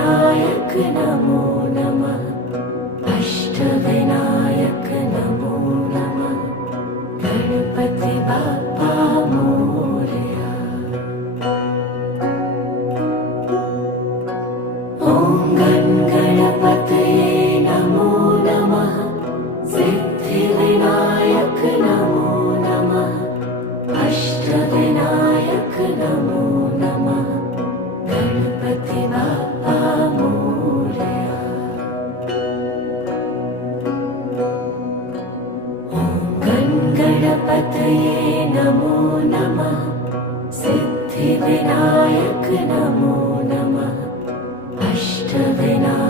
सिद्धिविनायक नमो नमः। अष्टविनायक नमो नमः। गणपति बाप्पा मोरया। ॐ गणपतये नमो नमः। सिद्धिविनायक नमो नमः। अष्टविनायक नमो नमः। गणपति बाप्पा मोरया। ॐ गणपतये नमो नमः। सिद्धिविनायक नमो नमः। अष्टविनायक